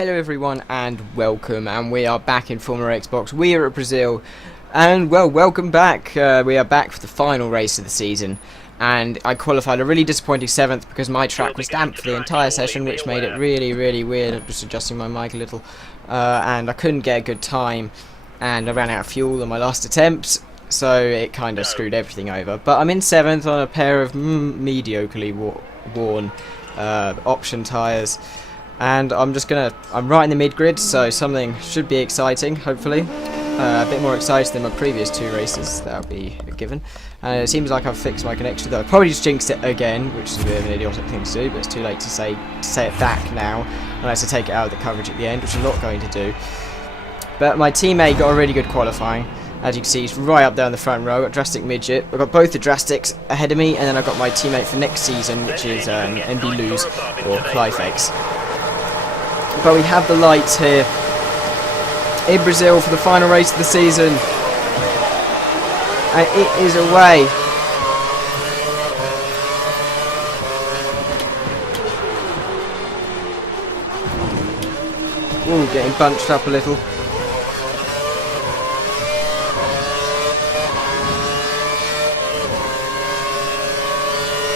Hello everyone and welcome, and we are back in Formula Xbox. We are at Brazil, and well, welcome back. We are back for the final race of the season, and I qualified a really disappointing 7th because my track was damp for the entire session, which made it really weird. I'm just adjusting my mic a little, and I couldn't get a good time, and I ran out of fuel on my last attempt, so it kind of screwed everything over. But I'm in 7th on a pair of mediocrely worn option tyres. And I'm right in the mid-grid, so something should be exciting, hopefully. A bit more exciting than my previous 2 races, that'll be a given. It seems like I've fixed my connection, though. I probably just jinxed it again, which is a bit of an idiotic thing to do, but it's too late to say it back now, unless I take it out of the coverage at the end, which I'm not going to do. But my teammate got a really good qualifying. As you can see, he's right up there in the front row, got Drastic Midget. I've got both the Drastics ahead of me, and then I've got my teammate for next season, which is NB Lose, or Clifex. But we have the lights here in Brazil for the final race of the season, and it is away. Ooh, getting bunched up a little.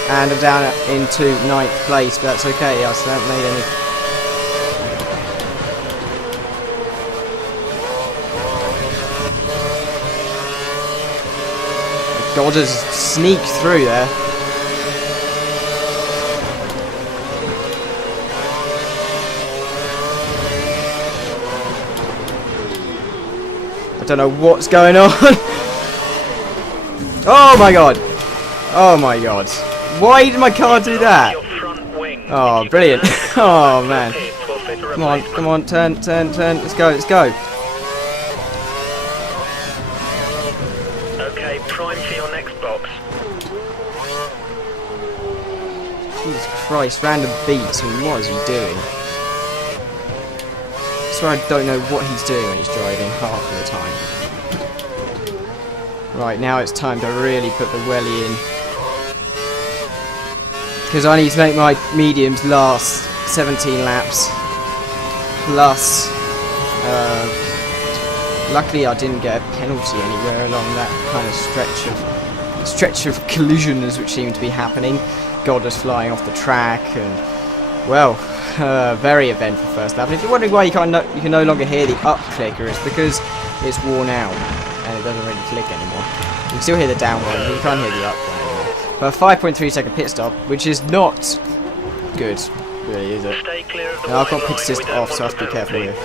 And I'm down into 9th place, but that's okay. I still haven't made any. God has sneaked through there. I don't know what's going on. Oh my god. Oh my god. Why did my car do that? Oh, brilliant. Oh man. Come on, turn. Let's go. Prime for your next box. Jesus Christ, random beats. I mean, what is he doing? I swear I don't know what he's doing when he's driving half of the time. Right, now it's time to really put the welly in. Because I need to make my mediums last 17 laps. Plus, luckily I didn't get a penalty anywhere along that kind of stretch of collisions which seemed to be happening. God was flying off the track, and well, very eventful first lap. And if you're wondering why you can no longer hear the up clicker, it's because it's worn out and it doesn't really click anymore. You can still hear the down one, but you can't hear the up one anymore. But a 5.3 second pit stop, which is not good, really, is it? Now I've got pit assist off, so I have to be careful here.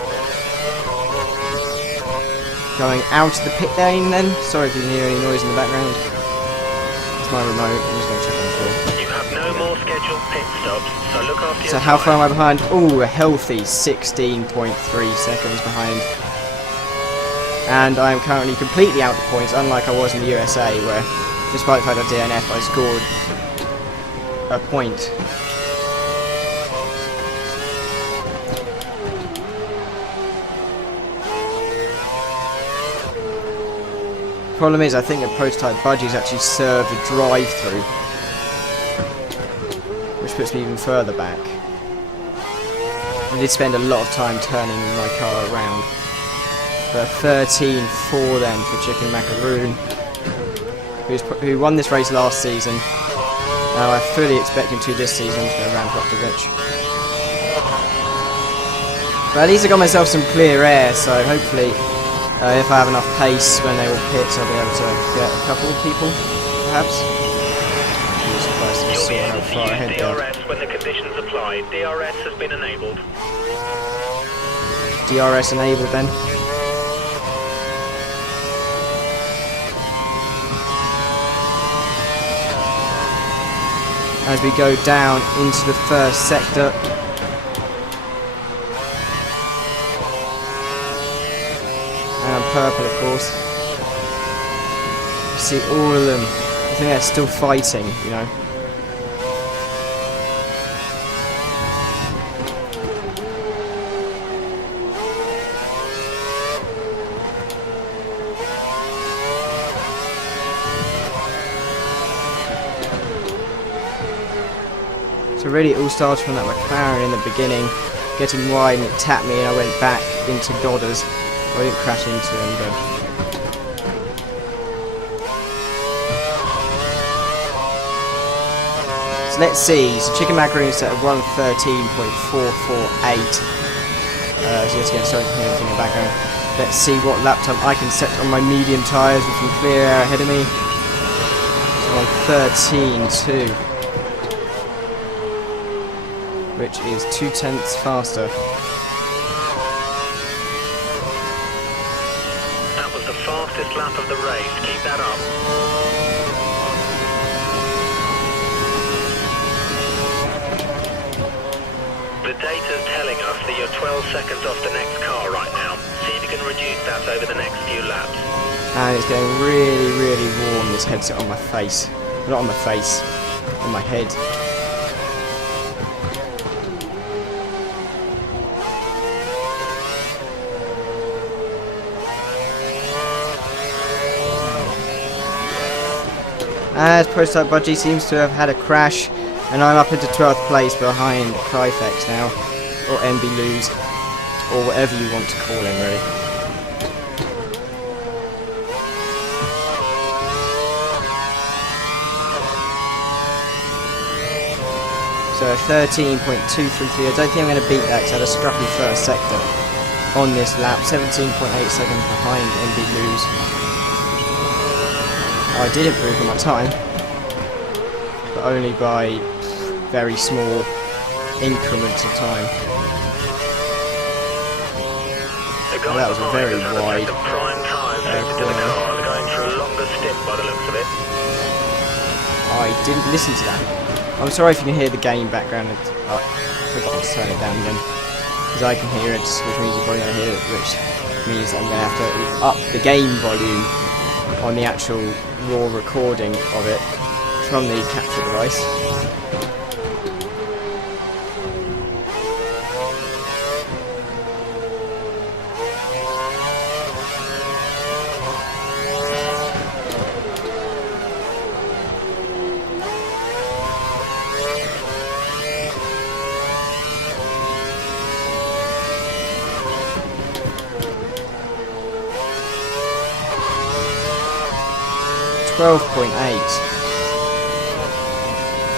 Going out of the pit lane then. Sorry if you can hear any noise in the background. It's my remote. I'm just going to check on the floor. You have no more scheduled pit stops, so look after your So how far am I behind? Ooh, a healthy 16.3 seconds behind. And I am currently completely out of points, unlike I was in the USA, where despite the fact I DNF, I scored a point. Problem is, I think the prototype budgies actually served a drive-through, which puts me even further back. I did spend a lot of time turning my car around. But 13.4 then for Chicken Macaroon, who won this race last season. Now I fully expect him to this season. I'm just going to ramp up the rich. But at least I got myself some clear air, so hopefully if I have enough pace when they all pit, I'll be able to get a couple of people, perhaps. I'm surprised to see how far ahead they are. DRS when the conditions apply. DRS has been enabled. DRS enabled then. As we go down into the first sector. And purple, of course. You see all of them. I think they're still fighting, you know. So really it all starts from that McLaren in the beginning. getting wide and it tapped me and I went back into Goddard's. I didn't crash into him, but... So let's see. So chicken macaroon set of 113.448. So yes, again, sorry for hearing anything in the background. Let's see what lap time I can set on my medium tyres with some clear air ahead of me. So 113.2. Which is 0.2 faster. That was the fastest lap of the race. Keep that up. The data's telling us that you're 12 seconds off the next car right now. See if you can reduce that over the next few laps. And it's getting really, really warm, this headset on my face. Not on my face, on my head. As Prototype Budgie seems to have had a crash, and I'm up into 12th place behind Cryfex now, or MB Lose, or whatever you want to call him, really. So 13.233. I don't think I'm going to beat that because I had a scrappy first sector on this lap. 17.8 seconds behind MB Lose. I did improve on my time, but only by very small increments of time. Well, that was a very wide corner. I didn't listen to that. I'm sorry if you can hear the game background. I forgot to turn it down again, because I can hear it, which means you're probably going to hear it, which means I'm going to have to up the game volume on the actual raw recording of it from the capture device.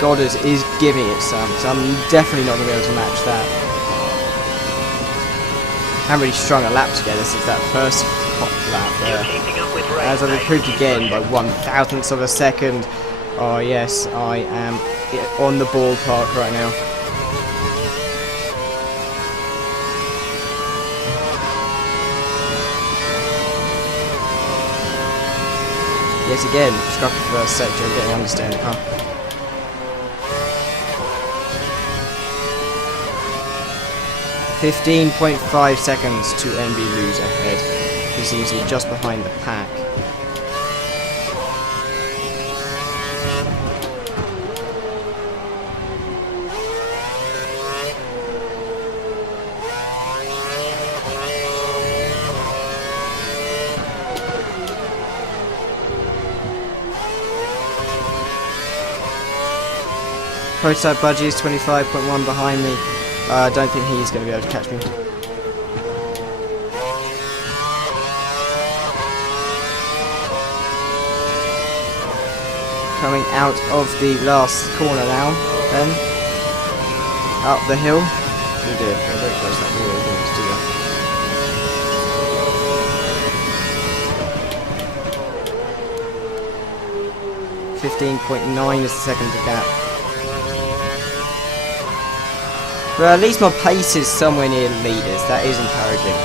Goddard is giving it some, so I'm definitely not going to be able to match that. I haven't really strung a lap together since that first hot lap there. As I've improved again by 1/1000th of a second. Oh yes, I am on the ballpark right now. Yes, again, scrappy first sector and getting understand the car. .5 seconds to MB Lose ahead. He seems to be just behind the pack. Prototype Budgie is 25.1 behind me. I don't think he's going to be able to catch me. Coming out of the last corner now, then. Up the hill. We did. We're very close to that hill. We're going to do that. 15.9 is the second gap. Well, at least my pace is somewhere near the leaders. That is encouraging.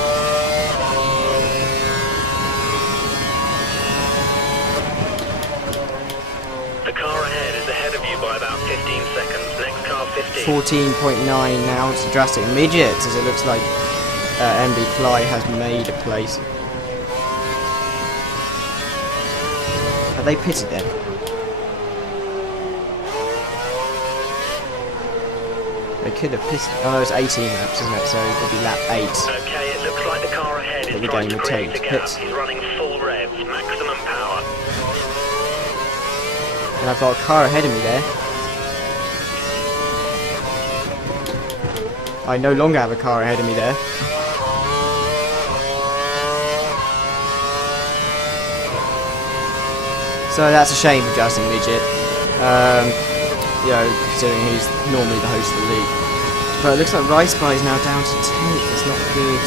The car ahead is ahead of you by about 15 seconds. Next car 15. 14.9 now. It's a drastic midget, as it looks like MB Fly has made a place. Have they pitted then? They could have pissed. Oh no, it's 18 laps, isn't it? So it'll be lap 8. Okay, it looks like the car ahead is trying to create a gap. He's running full revs, maximum power. And I've got a car ahead of me there. I no longer have a car ahead of me there. So that's a shame for Justin Midget. You know, considering he's normally the host of the league. But it looks like Rice Bar is now down to 10th. It's not good.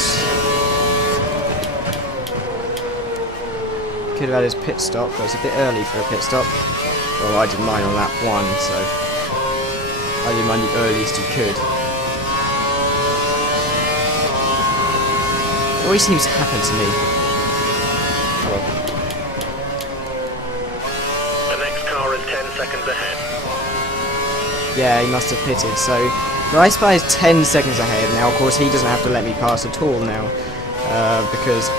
Could have had his pit stop, but it's a bit early for a pit stop. Well, I did mine on lap 1, so I did mine the earliest you could. It always seems to happen to me. Oh well. The next car is 10 seconds ahead. Yeah, he must have pitted, so Rice Bar is 10 seconds ahead. Now, of course, he doesn't have to let me pass at all now, because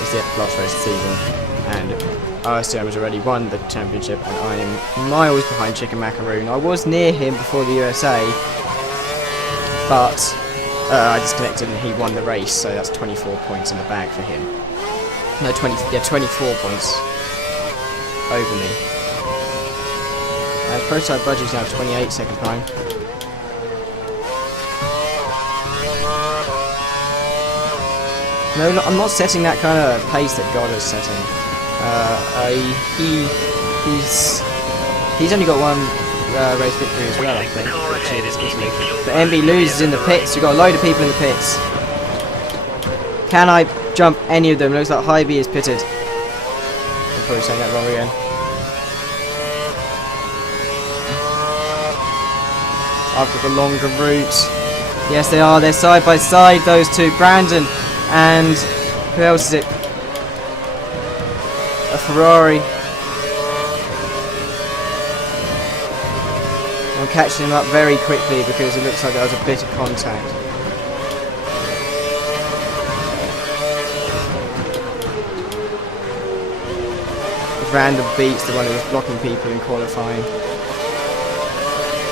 it's the last race of the season, and RSTM has already won the championship, and I am miles behind Chicken Macaroon. I was near him before the USA, but I disconnected and he won the race, so that's 24 points in the bag for him. No, 24 points over me. Prototype budget is now 28 seconds behind. No, I'm not setting that kind of pace that God is setting. He's only got one race victory as well, I think. But MB loses in the pits. We've got a load of people in the pits. Can I jump any of them? Looks like Hy-Vee is pitted. I'm probably saying that wrong again. I've got the longer route. Yes, they are. They're side by side, those two. Brandon and who else is it? A Ferrari. I'm catching him up very quickly because it looks like there was a bit of contact. Random beats the one who was blocking people in qualifying.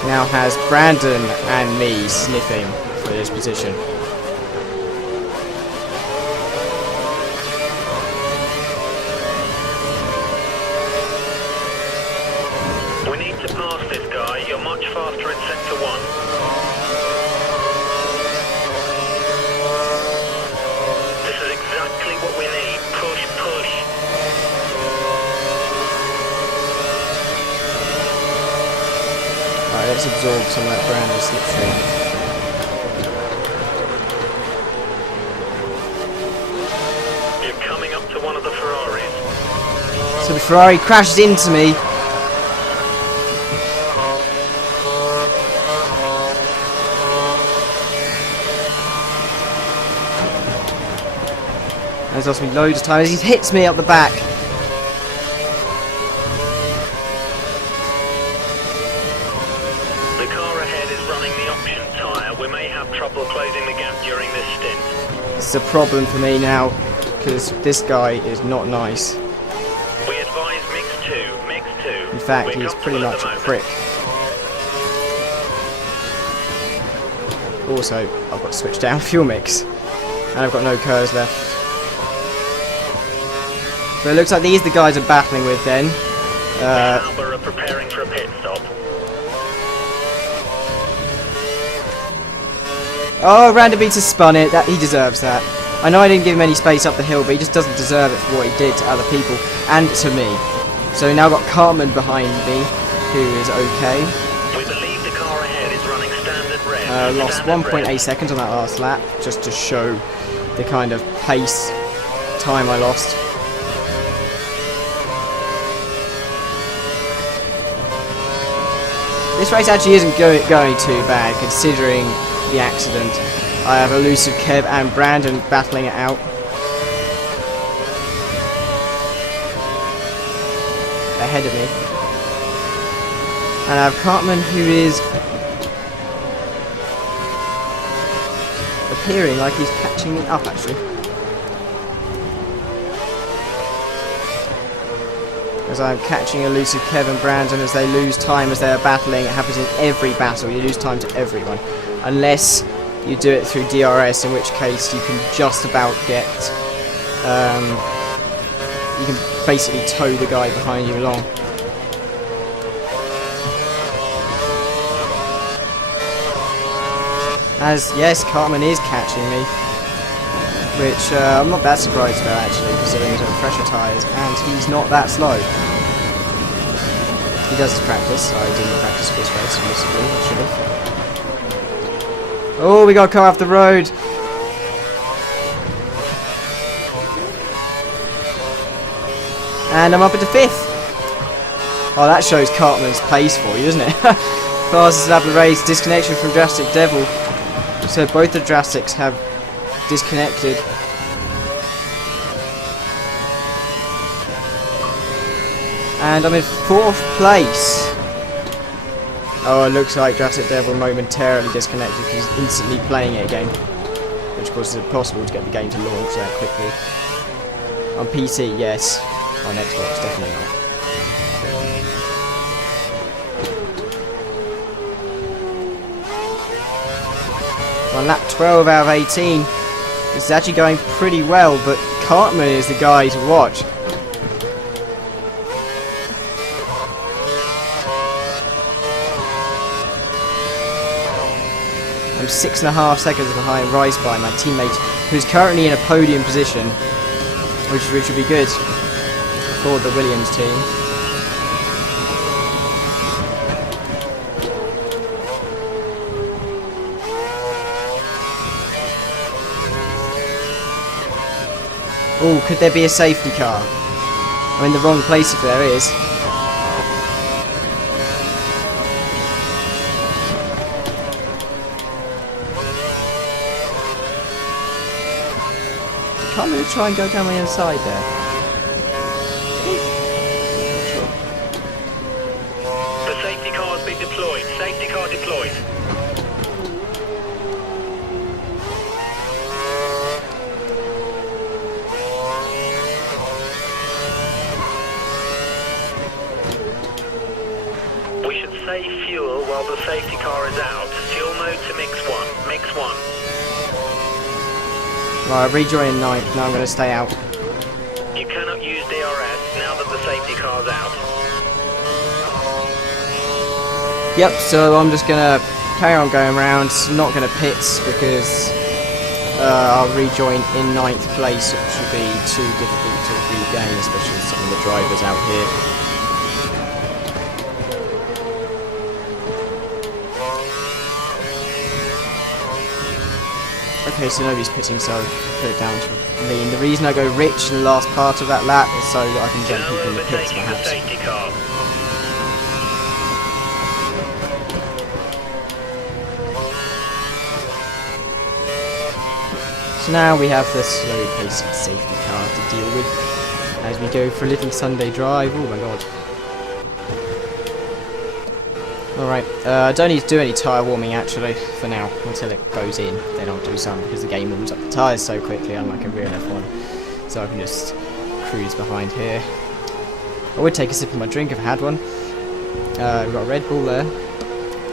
Now has Brandon and me sniffing for this position. We need to pass this guy. You're much faster in sector 1. This is exactly what we need. Push, push. Alright, let's absorb some of that Brandon slipstream. You're coming up to one of the Ferraris. So the Ferrari crashes into me. He's lost me loads of time as he hits me up the back. The car ahead is running the option tyre. We may have trouble closing the gap during this stint. This is a problem for me now because this guy is not nice. We advise mix 2, mix 2. In fact, We're he's pretty comfortable much at a the prick. Also, I've got to switch down fuel mix, and I've got no curves left. So it looks like these are the guys I'm battling with then. Albert are preparing for a pit stop. Oh, Random Beats has spun it. He deserves that. I know I didn't give him any space up the hill, but he just doesn't deserve it for what he did to other people and to me. So now I've got Cartman behind me, who is okay. We believe the car ahead is running standard red. Lost 1.8 seconds on that last lap, just to show the kind of pace time I lost. This race actually isn't going too bad, considering the accident. I have Elusive Kev and Brandon battling it out. Ahead of me. And I have Cartman, who is appearing like he's catching me up, actually. As I'm catching Elusive Kev and Brandon as they lose time as they are battling. It happens in every battle. You lose time to everyone. Unless you do it through DRS, in which case you can just about get... you can basically tow the guy behind you along. As, yes, Cartman is catching me. Which I'm not that surprised about, actually, considering he's on fresher tyres, and he's not that slow. He does his practice. I didn't practice for this race, admittedly. I should have. Oh, we got a car off the road! And I'm up into 5th! Oh, that shows Cartman's pace for you, doesn't it? Fastest lap of the race, disconnection from Drastic Devil. So both the Drastics have disconnected. And I'm in 4th place. Oh, it looks like Drastic Devil momentarily disconnected because he's instantly playing it again. Which of course is impossible to get the game to launch that quickly. On PC, yes. On Xbox, definitely not. On lap 12 out of 18, this is actually going pretty well, but Cartman is the guy to watch. I'm 6.5 seconds behind Rice by my teammate, who's currently in a podium position, which would be good for the Williams team. Oh, could there be a safety car? I'm in the wrong place if there is. Can't really try and go down the inside there. The safety car has been deployed. Safety car deployed. We should save fuel while the safety car is out. Fuel mode to mix 1. Mix 1. Right, I've rejoined 9th. Now I'm going to stay out. You cannot use DRS now that the safety car's out. Yep, so I'm just going to carry on going around. Not going to pit because I'll rejoin in 9th place, which should be too difficult to regain, especially with some of the drivers out here. Okay, so nobody's pitting, so I'll put it down to me. And the reason I go rich in the last part of that lap is so that I can jump people in the pits, Overtaking the perhaps. safety car. So now we have the slow paced safety car to deal with as we go for a little Sunday drive. Oh my god. Alright, I don't need to do any tyre warming actually for now until it goes in. Then I'll do some because the game warms up the tyres so quickly, unlike a real F1. So I can just cruise behind here. I would take a sip of my drink if I had one. We've got a Red Bull there.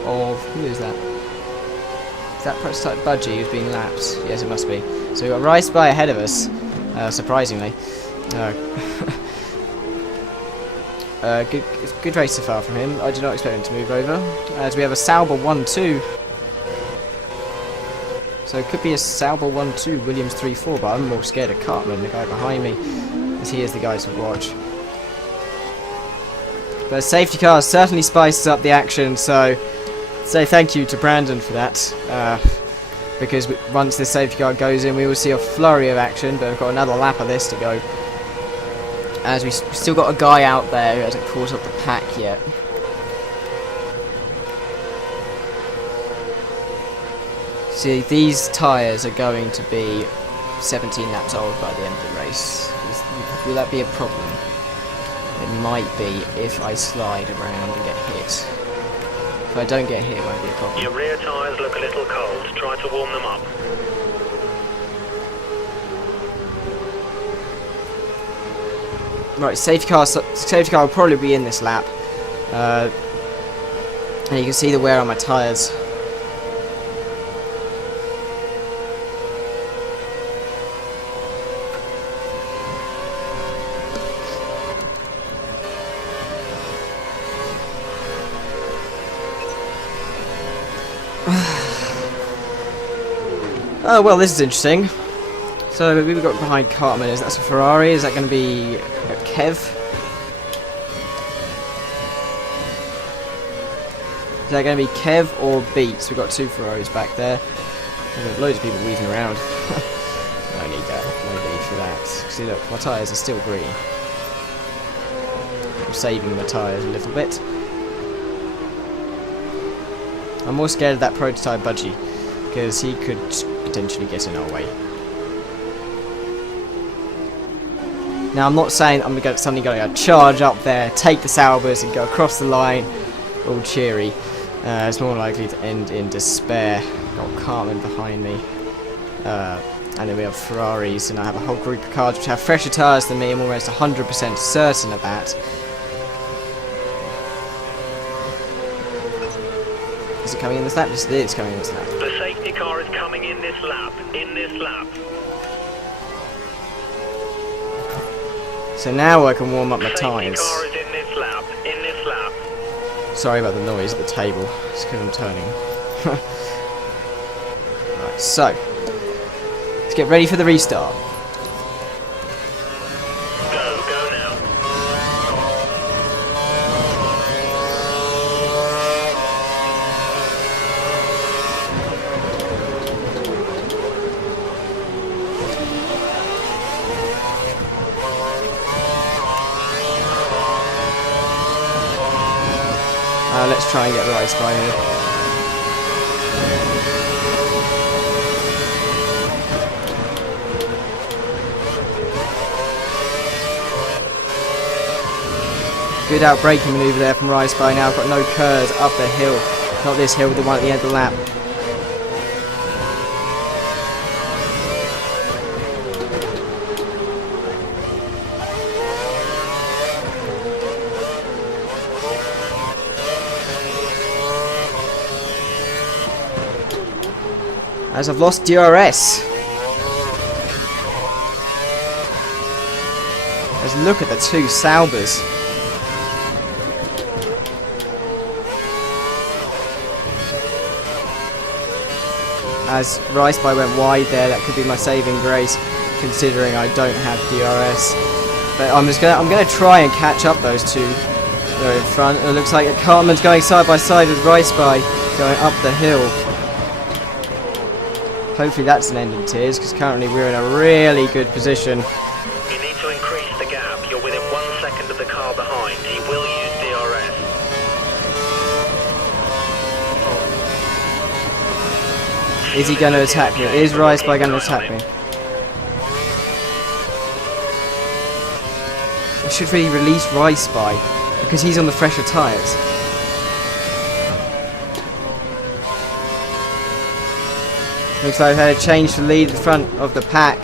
Of, who is that? Is that prototype Budgie who's being lapped? Yes, it must be. So we've got Rice by ahead of us, surprisingly. Good race so far from him. I did not expect him to move over. As we have a Sauber 1-2. So it could be a Sauber 1-2, Williams 3-4, but I'm more scared of Cartman, the guy behind me, as he is the guy to watch. But safety car certainly spices up the action, so say thank you to Brandon for that. Because once this safety car goes in, we will see a flurry of action, but we've got another lap of this to go. As we've still got a guy out there who hasn't caught up the pack yet. See, these tyres are going to be 17 laps old by the end of the race. Will that be a problem? It might be if I slide around and get hit. If I don't get hit, it won't be a problem. Your rear tyres look a little cold. Try to warm them up. Right, safety car will probably be in this lap. And you can see the wear on my tyres. Oh well, this is interesting. So we've got behind Cartman. Is that a Ferrari? Is that going to be a Kev? Is that going to be Kev or Beats? We've got two Ferraris back there. We've got loads of people weaving around. No need that. No need for that. See, look, my tyres are still green. I'm saving my tyres a little bit. I'm more scared of that prototype budgie, because he could potentially get in our way. Now, I'm not saying I'm suddenly going to charge up there, take the Saubers and go across the line all cheery. It's more likely to end in despair. Got Cartman behind me. And then we have Ferraris, and I have a whole group of cars which have fresher tyres than me. I'm almost 100% certain of that. Is it coming in this lap? Yes, it is coming in this lap. The safety car is coming in this lap. In this lap. So now I can warm up my tyres. Safety car is in this lap. In this lap. Sorry about the noise at the table. It's because I'm turning. Right, so let's get ready for the restart. Go now. Let's try and get the right spy here. Good out braking manoeuvre there from Rice by now. I've got no curves up the hill. Not this hill, the one at the end of the lap. As I've lost DRS. Let's look at the two Saubers. As Riceby went wide there, that could be my saving grace, considering I don't have DRS. But I'm gonna try and catch up those two that are in front. It looks like Cartman's going side by side with Riceby going up the hill. Hopefully that's an end in tears, because currently we're in a really good position. You need to increase the gap. You're within 1 second of the car behind. He will use DRS. Is he going to attack me? Is Riceby going to attack me? I should really release Riceby, because he's on the fresher tyres. Looks like I've had a change to lead the front of the pack.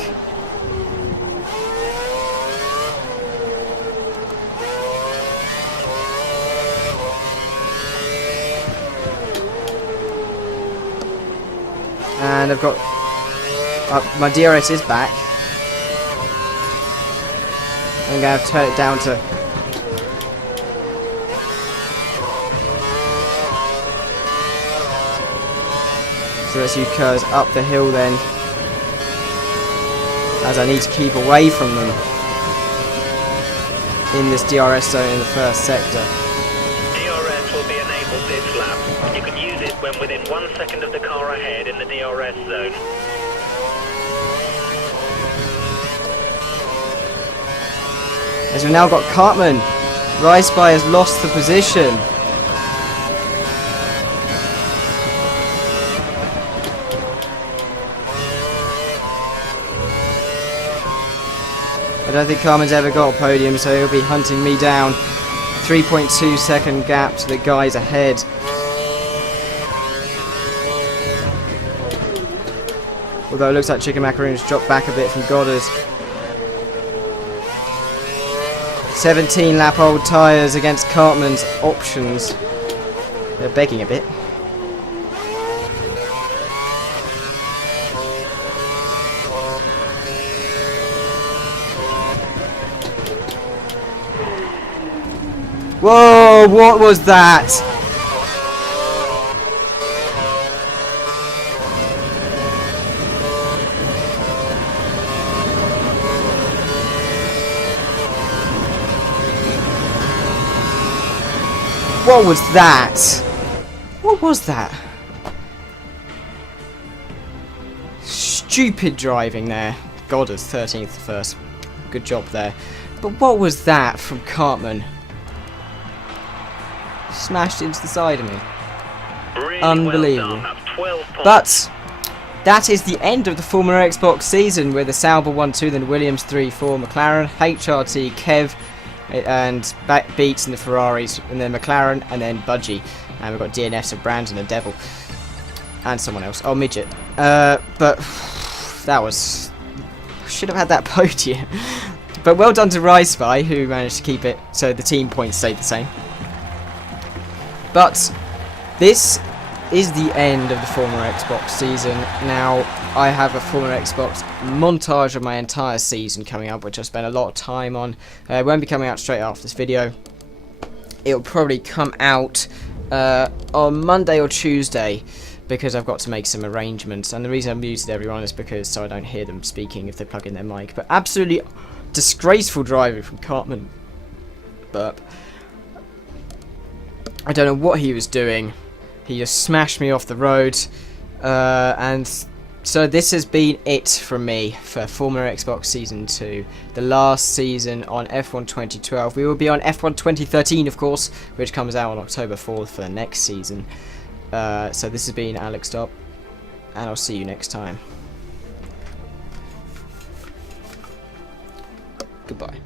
And I've got... my DRS is back. I'm going to have to turn it down to... So let's use curves up the hill then, as I need to keep away from them in this DRS zone in the first sector. DRS will be enabled this lap. You can use it when within 1 second of the car ahead in the DRS zone. As we've now got Cartman, Riceby has lost the position. I don't think Cartman's ever got a podium, so he'll be hunting me down. 3.2 second gap to the guys ahead. Although it looks like Chicken Macaroon's dropped back a bit from Goddard's. 17 lap old tyres against Cartman's options. They're begging a bit. Whoa, what was that? What was that? What was that? Stupid driving there. Goddard's 13th first. Good job there. But what was that from Cartman? Smashed into the side of me. Really Unbelievable. Well done. That's 12 points. But that is the end of the Formula Xbox season with the Sauber 1-2, then Williams 3-4, McLaren, HRT, Kev, and Beats in the Ferraris, and then McLaren, and then Budgie. And we've got DNFs of Brandon and Devil. And someone else. Oh, Midget. But that was... should have had that podium. But well done to Rizespy, who managed to keep it so the team points stayed the same. But this is the end of the Formula Xbox season. Now, I have a Formula Xbox montage of my entire season coming up, which I spent a lot of time on. It won't be coming out straight after this video. It'll probably come out on Monday or Tuesday, because I've got to make some arrangements. And the reason I've muted everyone is because so I don't hear them speaking if they plug in their mic. But absolutely disgraceful driving from Cartman. Burp. I don't know what he was doing. He just smashed me off the road. And so this has been it from me for Formula Xbox Season 2. The last season on F1 2012. We will be on F1 2013, of course, which comes out on October 4th for the next season. So this has been Alex Stop, and I'll see you next time. Goodbye.